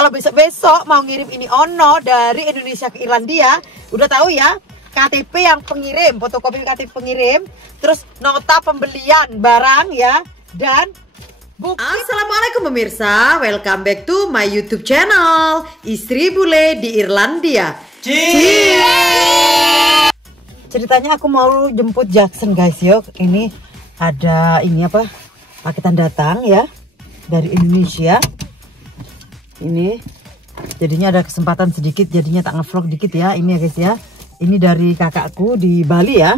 kalau besok-besok mau ngirim ini Ono dari Indonesia ke Irlandia, udah tahu ya, KTP yang pengirim, fotokopi KTP pengirim, terus nota pembelian barang ya, dan bukti. Assalamualaikum pemirsa, welcome back to my YouTube channel, Istri Bule di Irlandia. Ceritanya aku mau jemput Jackson guys, yuk. Ini ada paketan datang ya dari Indonesia. Ini jadinya ada kesempatan sedikit, jadinya tak ngevlog dikit ya. Ini ya guys ya, ini dari kakakku di Bali ya.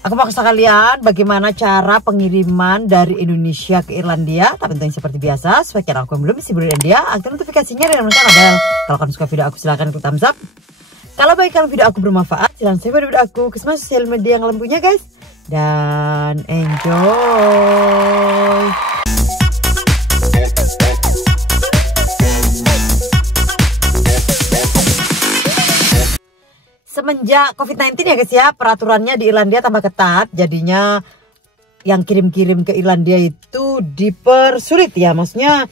Aku mau kasih kalian bagaimana cara pengiriman dari Indonesia ke Irlandia. Tapi tentunya seperti biasa, sebagai channel aku yang belum Istri Bule Irlandia, aktifkan notifikasinya dan tekan bel. Kalau kalian suka video aku silahkan klik thumbs up. Kalau bagi kalian video aku bermanfaat, silahkan share video aku ke semua sosial media yang kalian punya guys. Dan enjoy. Semenjak COVID-19 ya guys ya, peraturannya di Irlandia tambah ketat. Jadinya yang kirim-kirim ke Irlandia itu dipersulit ya. Maksudnya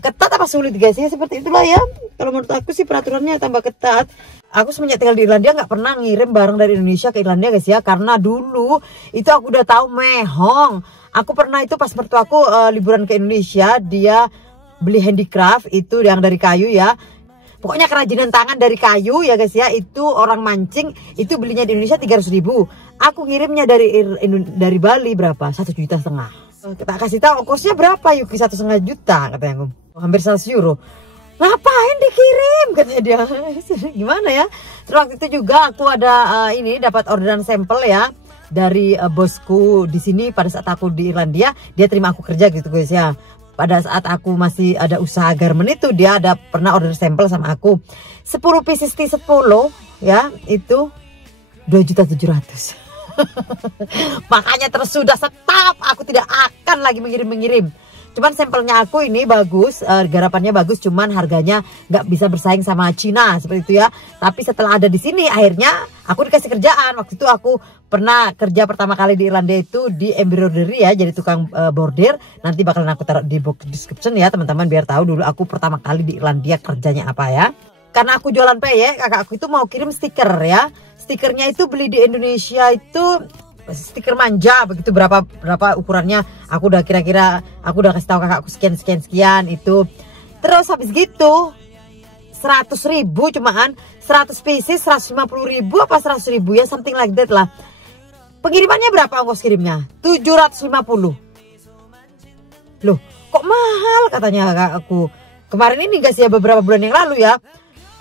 ketat apa sulit guys ya, seperti itulah ya. Kalau menurut aku sih peraturannya tambah ketat. Aku semenjak tinggal di Irlandia nggak pernah ngirim barang dari Indonesia ke Irlandia guys ya. Karena dulu itu aku udah tahu mehong. Aku pernah itu pas mertuaku liburan ke Indonesia, dia beli handicraft itu yang dari kayu ya. Pokoknya kerajinan tangan dari kayu ya guys ya. Itu orang mancing, itu belinya di Indonesia 300.000. Aku ngirimnya dari Bali berapa? 1,5 juta. Kita kasih tahu ongkosnya berapa, Yuki? 1,5 juta katanya aku. Hampir 100 euro. Ngapain dikirim katanya dia. Gimana ya? Terus waktu itu juga aku ada dapat orderan sampel ya dari bosku di sini pada saat aku di Irlandia. Dia terima aku kerja gitu guys ya. Pada saat aku masih ada usaha garment itu, dia ada pernah order sampel sama aku 10 pieces T10 ya, itu 2.700.000. Makanya terus sudah stop, aku tidak akan lagi mengirim. Cuman sampelnya aku ini bagus, garapannya bagus, cuman harganya nggak bisa bersaing sama Cina seperti itu ya. Tapi setelah ada di sini, akhirnya aku dikasih kerjaan. Waktu itu aku pernah kerja pertama kali di Irlandia itu di embroidery ya, jadi tukang bordir. Nanti bakalan aku taruh di box description ya teman-teman, biar tahu dulu aku pertama kali di Irlandia kerjanya apa ya. Karena aku jualan peyek, kakakku itu mau kirim stiker ya. Stikernya itu beli di Indonesia itu stiker manja begitu, berapa ukurannya aku udah aku udah kasih tahu kakakku sekian itu. Terus habis gitu 100.000 cuman 100 pieces 150.000 apa 100.000 ya, something like that lah. Pengirimannya berapa ongkos kirimnya? 750. Loh kok mahal katanya kakakku. Kemarin ini guys ya, beberapa bulan yang lalu ya.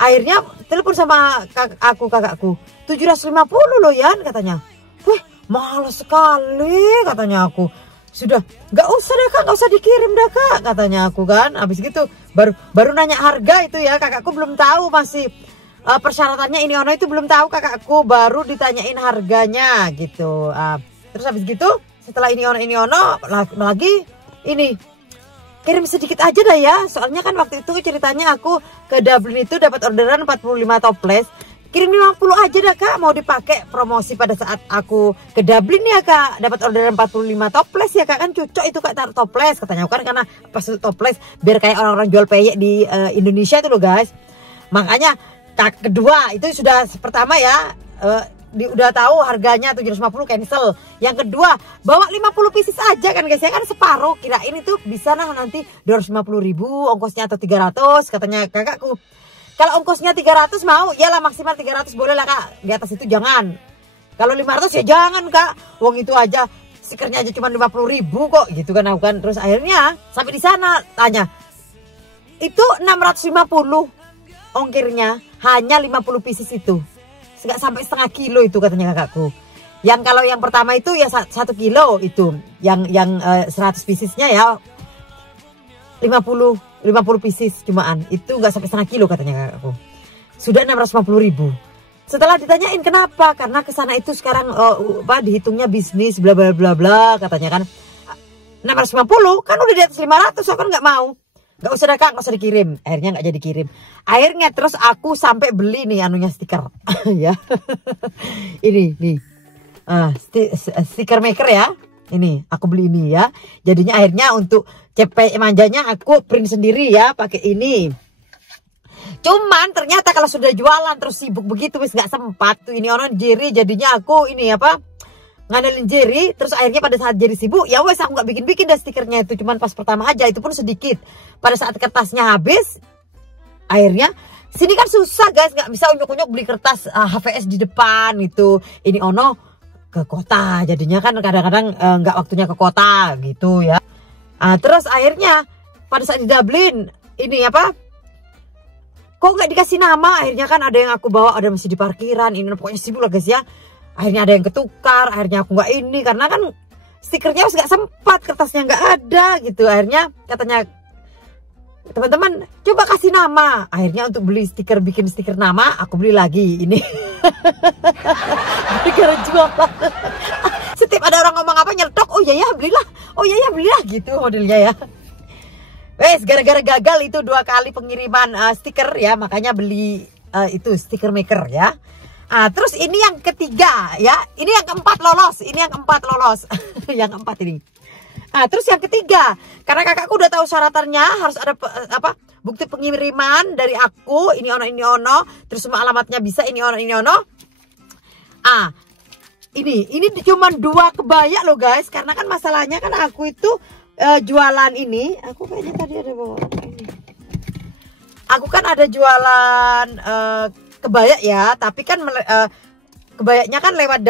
Akhirnya telepon sama kakakku 750 loh Yan katanya. Wih mahal sekali katanya aku. Sudah nggak usah deh kak, nggak usah dikirim dah kak katanya aku kan. Habis gitu baru nanya harga itu ya, kakakku belum tahu masih persyaratannya ini Ono itu belum tahu kakakku, baru ditanyain harganya gitu. Terus habis gitu setelah ini Ono lagi ini kirim sedikit aja dah ya, soalnya kan waktu itu ceritanya aku ke Dublin itu dapat orderan 45 toples. Kirim 50 aja dah kak, mau dipakai promosi pada saat aku ke Dublin ya kak. Dapat orderan 45 toples ya kak, kan cocok itu kak taruh toples katanya kan, karena pas toples biar kayak orang-orang jual peyek di Indonesia itu loh guys. Makanya kedua itu sudah pertama ya, udah tahu harganya 750 cancel. Yang kedua bawa 50 pieces aja kan guys ya, kan separuh, kirain itu bisa nanti 250.000 ongkosnya atau 300 katanya kakakku. Kalau ongkosnya 300 mau, iyalah maksimal 300 boleh lah kak. Di atas itu jangan. Kalau 500 ya jangan kak. Wong itu aja stikernya aja cuma 50.000 kok gitu kan aku kan. Terus akhirnya sampai di sana tanya, itu 650 ongkirnya, hanya 50 pieces itu. Nggak sampai setengah kilo itu katanya kakakku. Yang kalau yang pertama itu ya 1 kilo itu. Yang 100 piecesnya ya 50 pieces cumaan, itu nggak sampai setengah kilo katanya kakakku. Sudah 650.000. Setelah ditanyain kenapa, karena kesana itu sekarang dihitungnya bisnis bla bla bla bla katanya kan. 650 kan udah di atas 500, so kan nggak mau. Nggak usah deh kak, nggak usah dikirim. Akhirnya nggak jadi kirim. Akhirnya terus aku sampai beli nih stiker ya. Ini nih stiker maker ya. Ini aku beli ini ya. Jadinya akhirnya untuk CP manjanya aku print sendiri ya pakai ini. Cuman ternyata kalau sudah jualan terus sibuk begitu wis nggak sempat tuh ini orang Jerry, jadinya aku ini apa ngandelin Jerry. Terus akhirnya pada saat Jerry sibuk ya wes aku nggak bikin dah stikernya itu, cuman pas pertama aja, itu pun sedikit. Pada saat kertasnya habis akhirnya sini kan susah guys, nggak bisa unyuk-unyuk beli kertas HVS di depan itu. Ini ono ke kota, jadinya kan kadang-kadang nggak waktunya ke kota gitu ya. Terus akhirnya pada saat di Dublin ini apa, kok nggak dikasih nama, akhirnya kan ada yang aku bawa, ada masih di parkiran, ini pokoknya sibuk lah guys ya. Akhirnya ada yang ketukar, akhirnya aku nggak ini karena kan stikernya nggak sempat, kertasnya nggak ada gitu. Akhirnya katanya teman-teman coba kasih nama, akhirnya untuk beli stiker, bikin stiker nama aku beli lagi ini. Gara jualan. Setiap ada orang ngomong apa nyeletuk, oh iya ya belilah, oh iya ya belilah gitu modelnya ya. Wes gara-gara gagal itu 2 kali pengiriman stiker ya, makanya beli itu stiker maker ya. Terus ini yang ketiga ya, ini yang keempat lolos, ini yang keempat lolos. Yang keempat ini. Terus yang ketiga, karena kakakku udah tahu syaratannya harus ada apa bukti pengiriman dari aku, ini ono, terus semua alamatnya bisa, ini ono. Ini cuma 2 kebaya loh guys, karena kan masalahnya kan aku itu jualan ini, aku kayaknya tadi ada bawa ini. Aku kan ada jualan kebaya ya, tapi kan kebayanya kan lewat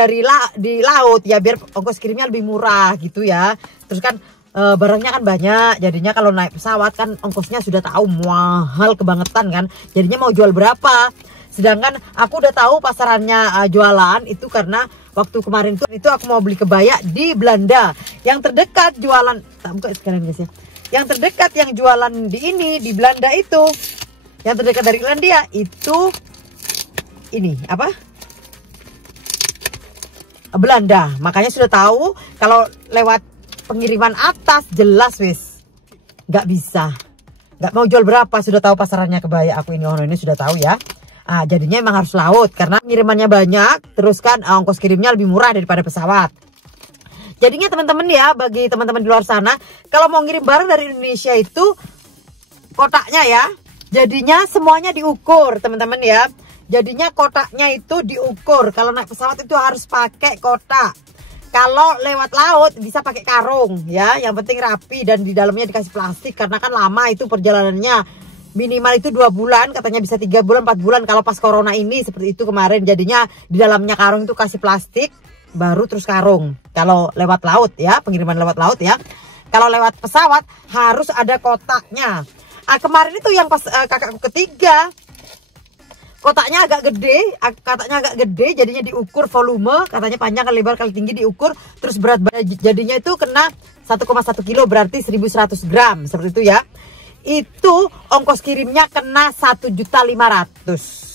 di laut ya, biar ongkos kirimnya lebih murah gitu ya. Terus kan barangnya kan banyak, jadinya kalau naik pesawat kan ongkosnya sudah tahu mahal kebangetan kan, jadinya mau jual berapa. Sedangkan aku udah tahu pasarannya jualan itu karena waktu kemarin itu aku mau beli kebaya di Belanda. Yang terdekat jualan, tak buka sekalian guys ya, yang terdekat yang jualan di Belanda itu, yang terdekat dari Irlandia itu ini apa, Belanda. Makanya sudah tahu kalau lewat pengiriman atas jelas wis nggak bisa, nggak mau jual berapa, sudah tahu pasarannya kebaya aku ini sudah tahu ya. Jadinya emang harus laut karena pengirimannya banyak, terus kan ongkos kirimnya lebih murah daripada pesawat. Jadinya teman-teman ya, bagi teman-teman di luar sana kalau mau ngirim barang dari Indonesia itu kotaknya ya, jadinya semuanya diukur teman-teman ya. Jadinya kotaknya itu diukur. Kalau naik pesawat itu harus pakai kotak. Kalau lewat laut bisa pakai karung ya. Yang penting rapi dan di dalamnya dikasih plastik karena kan lama itu perjalanannya. Minimal itu 2 bulan, katanya bisa 3 bulan, 4 bulan kalau pas corona ini seperti itu kemarin. Jadinya di dalamnya karung itu kasih plastik, baru terus karung. Kalau lewat laut ya, pengiriman lewat laut ya. Kalau lewat pesawat harus ada kotaknya. Kemarin itu yang pas kakakku ketiga, kotaknya agak gede, jadinya diukur volume, katanya panjang kali lebar kali tinggi diukur, terus berat jadinya itu kena 1,1 kilo, berarti 1100 gram seperti itu ya. Itu ongkos kirimnya kena 1.500.000.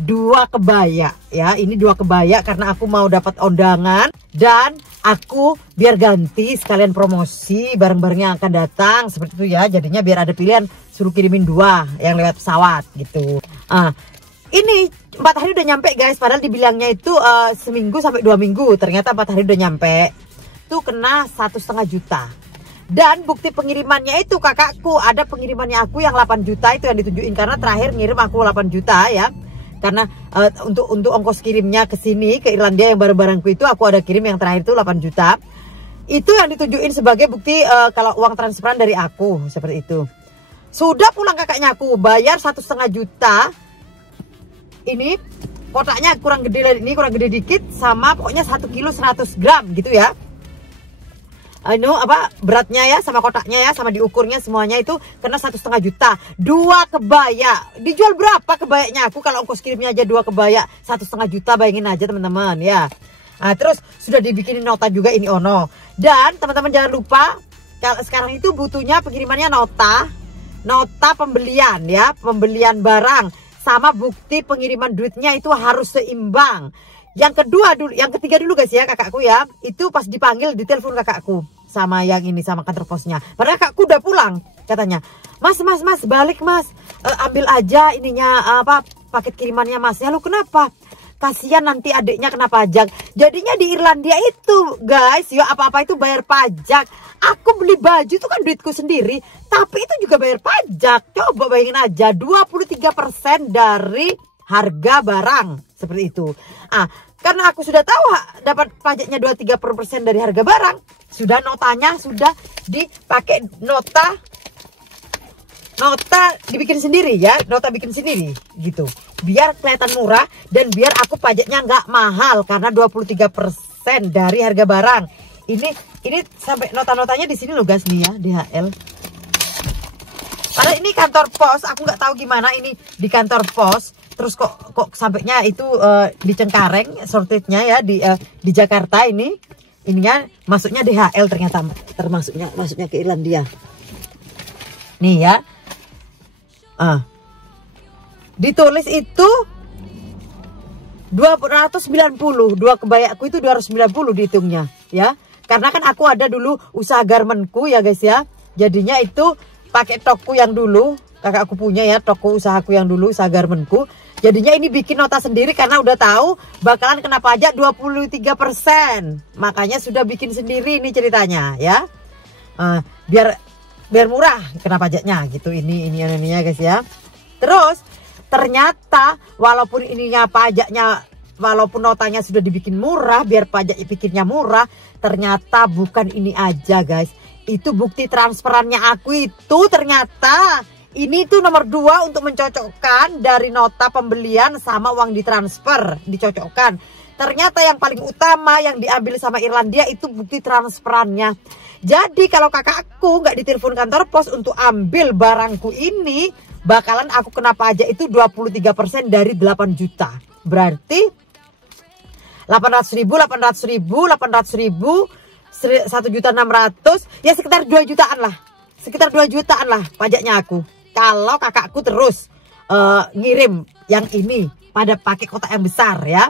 2 kebaya ya, ini 2 kebaya karena aku mau dapat undangan dan aku biar ganti sekalian promosi barang-barang yang akan datang seperti itu ya. Jadinya biar ada pilihan, suruh kirimin 2 yang lewat pesawat gitu. Ini 4 hari udah nyampe guys, padahal dibilangnya itu seminggu sampai 2 minggu, ternyata 4 hari udah nyampe. Itu kena 1,5 juta. Dan bukti pengirimannya itu kakakku, ada pengirimannya aku yang 8 juta itu yang ditunjukin, karena terakhir ngirim aku 8 juta ya. Karena untuk ongkos kirimnya ke sini ke Irlandia yang barang-barangku itu aku ada kirim yang terakhir itu 8 juta. Itu yang ditunjukin sebagai bukti kalau uang transferan dari aku seperti itu. Sudah pulang kakaknya aku bayar 1,5 juta. Ini kotaknya kurang gede, ini kurang gede dikit, sama pokoknya 1 kilo 100 gram gitu ya. Beratnya ya, sama kotaknya ya, sama diukurnya semuanya itu kena 1,5 juta. 2 kebaya dijual berapa kebayanya aku, kalau ongkos kirimnya aja 2 kebaya 1,5 juta, bayangin aja teman-teman ya. Terus sudah dibikinin nota juga ini dan teman-teman jangan lupa kalau sekarang itu butuhnya pengirimannya nota pembelian ya, pembelian barang sama bukti pengiriman duitnya itu harus seimbang. Yang ketiga dulu guys ya, kakakku ya, itu pas dipanggil di telepon kakakku sama yang ini, sama kantor posnya. Padahal kakakku udah pulang, katanya, mas balik mas, ambil aja ininya paket kirimannya mas. Ya lu kenapa? kasihan nanti adiknya kena pajak. Jadinya di Irlandia itu guys, ya apa-apa itu bayar pajak. Aku beli baju itu kan duitku sendiri, tapi itu juga bayar pajak. Coba bayangin aja, 23% dari harga barang seperti itu. Karena aku sudah tahu dapat pajaknya 23% dari harga barang, sudah notanya sudah dipakai nota dibikin sendiri ya, nota bikin sendiri gitu. Biar kelihatan murah dan biar aku pajaknya nggak mahal karena 23% dari harga barang. Ini sampai nota-notanya di sini loh guys nih ya, DHL. Padahal ini kantor pos, aku nggak tahu gimana ini di kantor pos. Terus kok sampainya itu di Cengkareng, sortednya ya di Jakarta ini. Ininya masuknya DHL ternyata, masuknya ke Irlandia. Nih ya. Ditulis itu 290, dua kebayaku itu 290 dihitungnya ya. Karena kan aku ada dulu usaha garmenku ya guys ya. Jadinya itu pakai toko yang dulu, kakakku punya ya, toko usahaku yang dulu, usaha garmenku. Jadinya ini bikin nota sendiri karena udah tahu bakalan kena pajak 23%. Makanya sudah bikin sendiri ini ceritanya ya. Biar murah kena pajaknya gitu. Ini guys ya. Terus ternyata walaupun ininya pajaknya, walaupun notanya sudah dibikin murah biar pajak pikirnya murah, ternyata bukan ini aja guys. Itu bukti transferannya aku itu ternyata ini tuh nomor 2 untuk mencocokkan dari nota pembelian sama uang ditransfer, dicocokkan. Ternyata yang paling utama yang diambil sama Irlandia itu bukti transferannya. Jadi kalau kakakku nggak ditelepon kantor pos untuk ambil barangku ini, bakalan aku kena pajak itu 23% dari 8 juta. Berarti 800 ribu, 1.600.000, ya sekitar 2 jutaan lah. Sekitar 2 jutaan lah pajaknya aku. Kalau kakakku terus ngirim yang ini pada pakai kotak yang besar ya.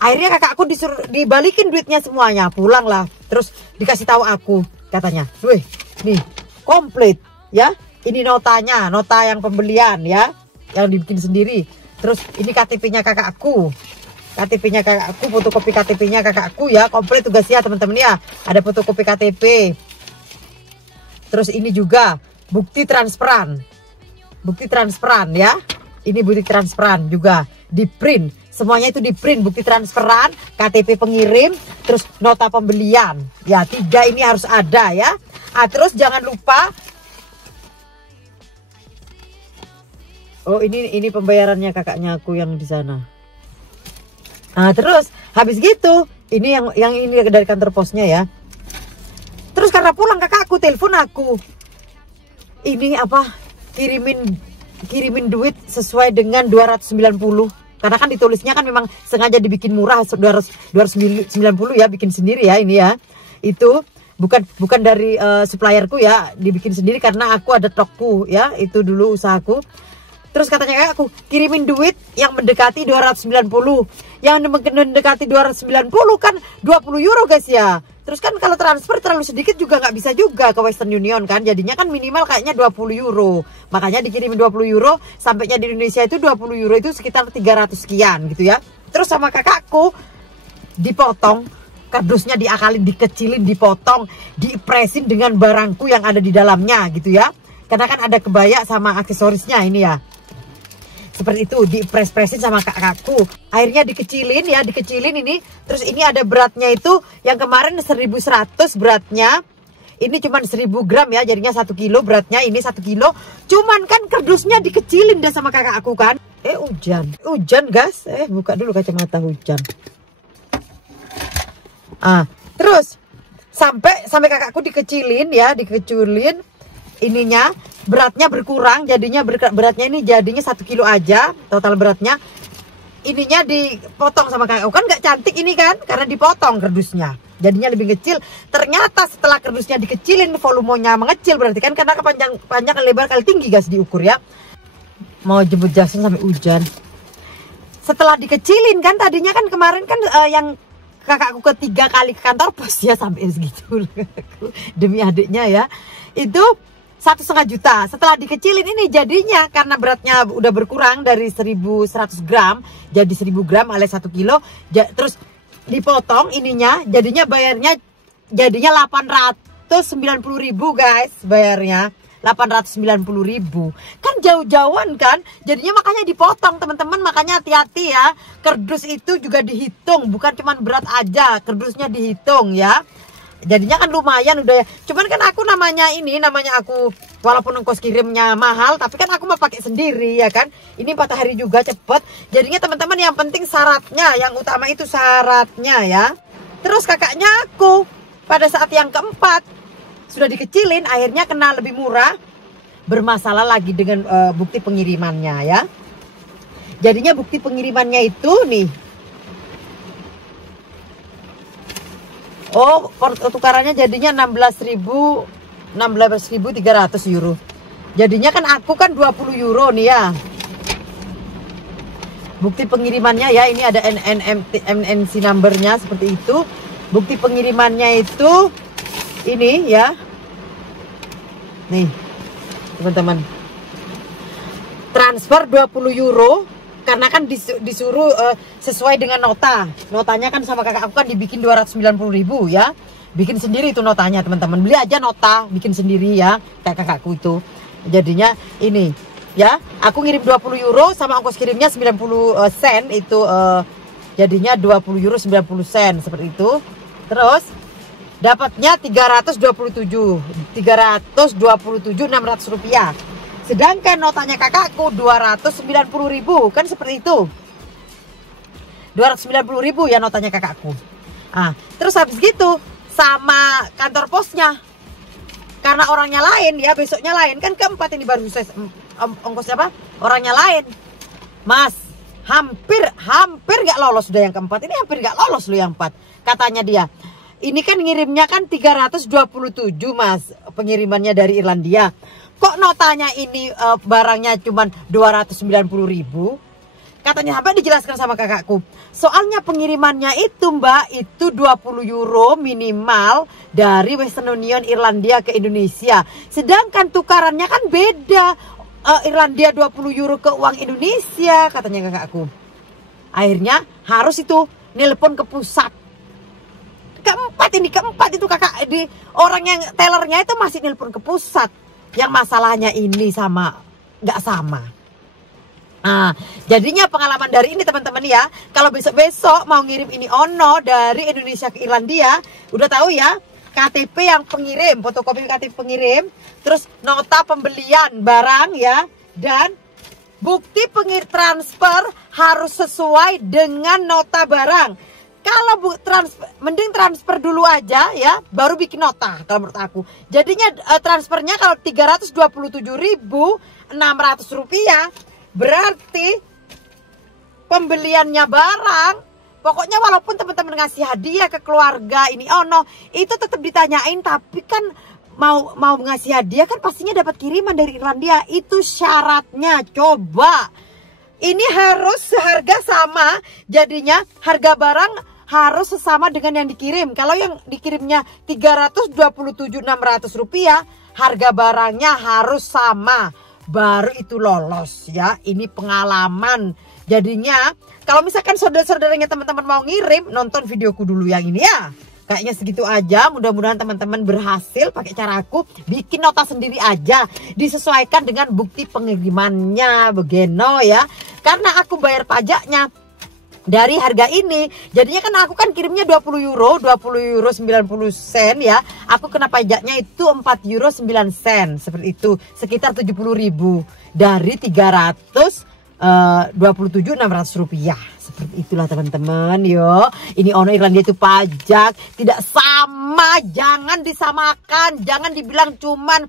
Akhirnya kakakku disuruh dibalikin duitnya semuanya, pulang lah. Terus dikasih tahu aku, katanya, wih, nih komplit ya. Ini notanya, nota yang pembelian ya, yang dibikin sendiri. Terus ini KTP-nya kakakku. KTP-nya kakakku, fotokopi KTP-nya kakakku ya, komplit tugas ya teman-teman ya. Ada fotokopi KTP. Terus ini juga bukti transferan. Bukti transferan ya. Ini bukti transferan juga di print. Semuanya itu di print, bukti transferan, KTP pengirim, terus nota pembelian. Ya, 3 ini harus ada ya. Terus jangan lupa, oh ini pembayarannya kakaknya aku yang di sana. Terus habis gitu, ini yang ini dari kantor posnya ya. Terus karena pulang kakakku telepon aku, ini apa, kirimin duit sesuai dengan 290. Karena kan ditulisnya kan memang sengaja dibikin murah 290 ya, bikin sendiri ya ini ya. Itu bukan dari supplierku ya, dibikin sendiri karena aku ada toko ya, itu dulu usahaku. Terus katanya aku kirimin duit yang mendekati 290. Yang mendekati 290 kan 20 euro guys ya. Terus kan kalau transfer terlalu sedikit juga nggak bisa juga ke Western Union kan. Jadinya kan minimal kayaknya 20 euro. Makanya dikirimin 20 euro. Sampainya di Indonesia itu 20 euro itu sekitar 300 sekian gitu ya. Terus sama kakakku dipotong. Kardusnya diakalin, dikecilin, dipotong, dipresin dengan barangku yang ada di dalamnya gitu ya. Karena kan ada kebaya sama aksesorisnya ini ya. Seperti itu, dipres-presin sama kakakku. Akhirnya dikecilin ya, dikecilin ini. Terus ini ada beratnya itu, yang kemarin 1100 beratnya. Ini cuma 1000 gram ya, jadinya 1 kilo beratnya, ini 1 kilo. Cuman kan kardusnya dikecilin deh sama kakakku kan. Hujan guys. Buka dulu kacamata hujan. Terus sampai kakakku dikecilin ya, dikecilin ininya. Beratnya berkurang, jadinya beratnya ini jadinya 1 kilo aja total beratnya. Ininya dipotong sama kakakku, kan nggak cantik ini kan, karena dipotong kardusnya jadinya lebih kecil. Ternyata setelah kardusnya dikecilin, volumenya mengecil, berarti kan karena panjang lebar kali tinggi guys diukur ya. Mau jemput Jackson sampai hujan. Setelah dikecilin kan, tadinya kan kemarin kan yang kakakku ketiga kali ke kantor pos ya sampai segitu demi adiknya ya. Itu 1,5 juta. Setelah dikecilin ini jadinya karena beratnya udah berkurang dari 1.100 gram jadi 1.000 gram alias 1 kilo. Terus dipotong ininya, jadinya bayarnya jadinya 890.000 guys, bayarnya 890.000. Kan jauh-jauhan kan, jadinya makanya dipotong teman-teman. Makanya hati-hati ya, kerdus itu juga dihitung, bukan cuman berat aja, kerdusnya dihitung ya. Jadinya kan lumayan udah ya. Cuman kan aku namanya aku walaupun ongkos kirimnya mahal, tapi kan aku mau pakai sendiri ya kan. Ini 4 hari juga cepet. Jadinya teman-teman yang penting syaratnya, yang utama itu syaratnya ya. Terus kakaknya aku pada saat yang keempat sudah dikecilin, akhirnya kena lebih murah. Bermasalah lagi dengan bukti pengirimannya ya. Jadinya bukti pengirimannya itu nih. Oh, tukarannya jadinya 16.300 euro. Jadinya kan aku kan 20 euro nih ya. Bukti pengirimannya ya, ini ada NNC numbernya seperti itu. Bukti pengirimannya itu ini ya. Nih, teman-teman. Transfer 20 euro. Karena kan disuruh sesuai dengan nota. Notanya kan sama kakak aku kan dibikin 290.000 ya. Bikin sendiri itu notanya teman-teman. Beli aja nota, bikin sendiri ya. Kayak kakakku itu. Jadinya ini ya. Aku ngirim 20 euro sama ongkos kirimnya 90 sen. Itu jadinya 20 euro 90 sen. Seperti itu. Terus dapatnya 327.600 rupiah. Sedangkan notanya kakakku 290.000, kan seperti itu. 290.000 ya notanya kakakku. Ah, terus habis gitu sama kantor posnya. Karena orangnya lain ya, besoknya lain kan keempat ini baru saya ongkosnya apa? Orangnya lain. Mas, hampir gak lolos sudah yang keempat. Ini hampir gak lolos loh yang empat. Katanya dia. Ini kan ngirimnya kan 327 mas, pengirimannya dari Irlandia. Kok notanya ini barangnya cuman 290.000? Katanya sampai dijelaskan sama kakakku. Soalnya pengirimannya itu mbak, itu 20 euro minimal dari Western Union Irlandia ke Indonesia. Sedangkan tukarannya kan beda. Irlandia 20 euro ke uang Indonesia, katanya kakakku. Akhirnya harus itu nelpon ke pusat. Keempat itu kakak, orang yang tellernya itu masih nelpon ke pusat. Yang masalahnya ini nggak sama. Nah, jadinya pengalaman dari ini teman-teman ya. Kalau besok-besok mau ngirim ini ono dari Indonesia ke Irlandia, udah tahu ya, KTP yang pengirim, fotokopi KTP pengirim, terus nota pembelian barang ya, dan bukti transfer harus sesuai dengan nota barang. Kalau mending transfer dulu aja ya, baru bikin nota kalau menurut aku. Jadinya transfernya kalau 327.600 rupiah, berarti pembeliannya barang. Pokoknya walaupun teman-teman ngasih hadiah ke keluarga ini itu tetap ditanyain. Tapi kan mau ngasih hadiah kan pastinya dapat kiriman dari Irlandia. Itu syaratnya. Coba ini harus seharga sama, jadinya harga barang harus sesama dengan yang dikirim. Kalau yang dikirimnya 327.600 rupiah, harga barangnya harus sama. Baru itu lolos ya. Ini pengalaman. Jadinya kalau misalkan saudara-saudaranya teman-teman mau ngirim, nonton videoku dulu yang ini ya. Kayaknya segitu aja. Mudah-mudahan teman-teman berhasil pakai caraku. Bikin nota sendiri aja. Disesuaikan dengan bukti pengirimannya. Begeno ya. Karena aku bayar pajaknya dari harga ini, jadinya kan aku kan kirimnya 20 euro 90 sen ya. Aku kena pajaknya itu 4 euro 9 sen, seperti itu, sekitar 70.000 dari 327.600 rupiah. Seperti itulah teman-teman yo. Ini ono Irlandia itu pajak tidak sama, jangan disamakan, jangan dibilang cuman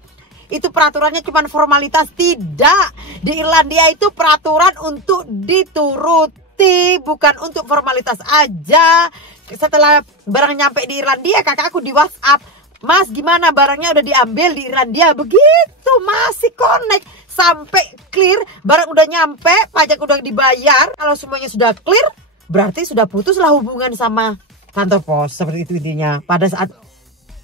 itu peraturannya cuman formalitas. Tidak, di Irlandia itu peraturan untuk dituruti, bukan untuk formalitas aja. Setelah barang nyampe di Irlandia, kakak aku di WhatsApp, Mas gimana barangnya udah diambil di Irlandia? Begitu, masih connect sampai clear, barang udah nyampe, pajak udah dibayar. Kalau semuanya sudah clear, berarti sudah putuslah hubungan sama kantor pos. Seperti itu intinya. Pada saat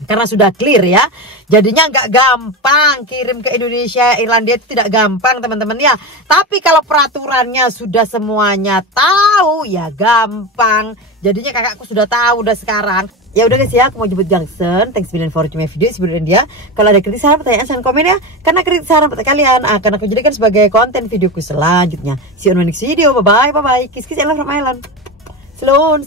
Karena sudah clear ya. Jadinya nggak gampang kirim ke Indonesia, Irlandia itu tidak gampang teman-teman ya. Tapi kalau peraturannya sudah semuanya tahu ya gampang. Jadinya kakakku sudah tahu udah sekarang. Ya udah guys ya, aku mau jemput Jackson. Thanks million for watching my video. Sebelum dia, kalau ada kritik saran pertanyaan silahkan komen ya. Karena kritik saran pertanyaan kalian akan aku jadikan sebagai konten videoku selanjutnya. See you on my next video. Bye bye. Kiss kiss I love from Island. Sloan.